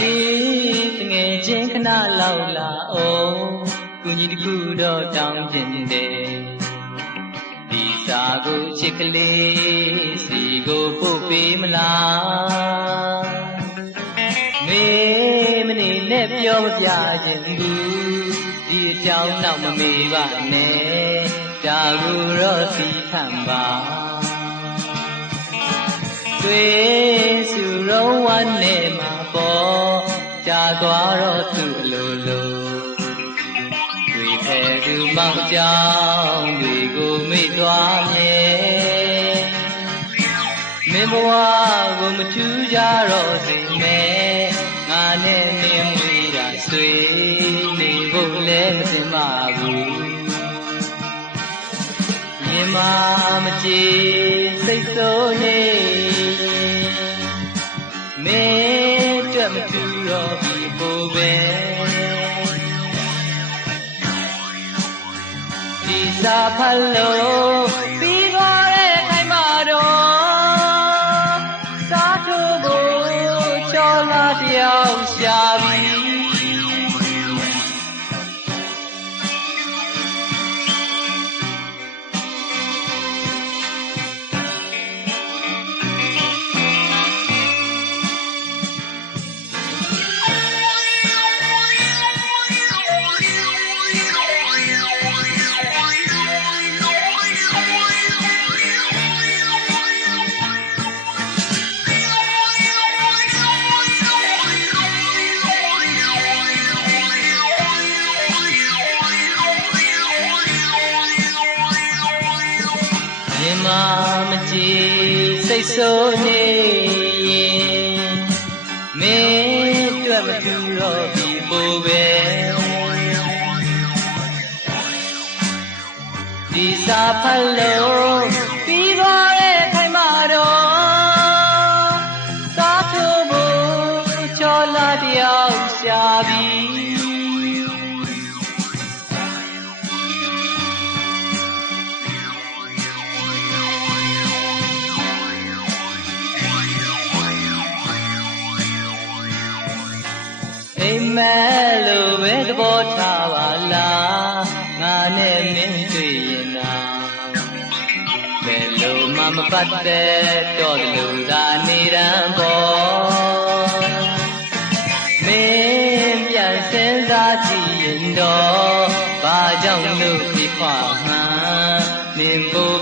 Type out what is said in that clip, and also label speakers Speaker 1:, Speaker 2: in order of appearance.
Speaker 1: ဒီတငယ်ချင်းခဏလောက်လာအောင်ကုညီတကူတော့တောင်းကျင်တယ်ဒီစာကိုချစ်ကလေးစီကိုပို့ပေးမလားမေမနေနဲ့ပြောမပြခြင်းဘူးဒီအကြောင်းတော့မမေ့ပါနဲ့ဒါကိုတော့စီခံပါတွေ့စုရုံးဝမ်းနဲ့မှာပေါ်ကြာ သွားတော့သူ့အလိုလိုတွေ့ဖဲသူမောင်ကြောင်တွေကိုမေ့သွားမြဲမင်းဘဝကိုမထူးကြတော့စိမ့်နဲ့ငါနဲ့မင်းဝေးတာဆွေနေဖို့လည်းမစင်ပါဘူးရင်မမကြည်စိတ်ဆိုးနေမင်းအတွက်မထူတော့ ပြီဖို့ပဲဒီစာဖတ်လို့ပြီးသွားတဲ့ခိုင်မာတော့စားထိုးဖို့ချောလာတယောက်ရှာ ကြည်စိတ်ဆိုးနေရင်မင်းအတွက်မထူတော့ပြီပိုပဲဒီစာဖတ်လို့ပြီးသွားတဲ့ခိုင်မာတော့စားထိုးဖို့ချောလာတယောက်ရှာပြီ အိမ်မဲလို့ပဲသဘောထားပါလားငါနဲ့မင်းတွေ့ရင်နာဘယ်လိုမှမပတ်သက်တော့တယ်လို့သာနေရန်ပေါ်မင်းပြန်စင်စားကြည့်ရင်တော့ဘာကြောင့်လို့ဒီခွာမှန်းမင်းကို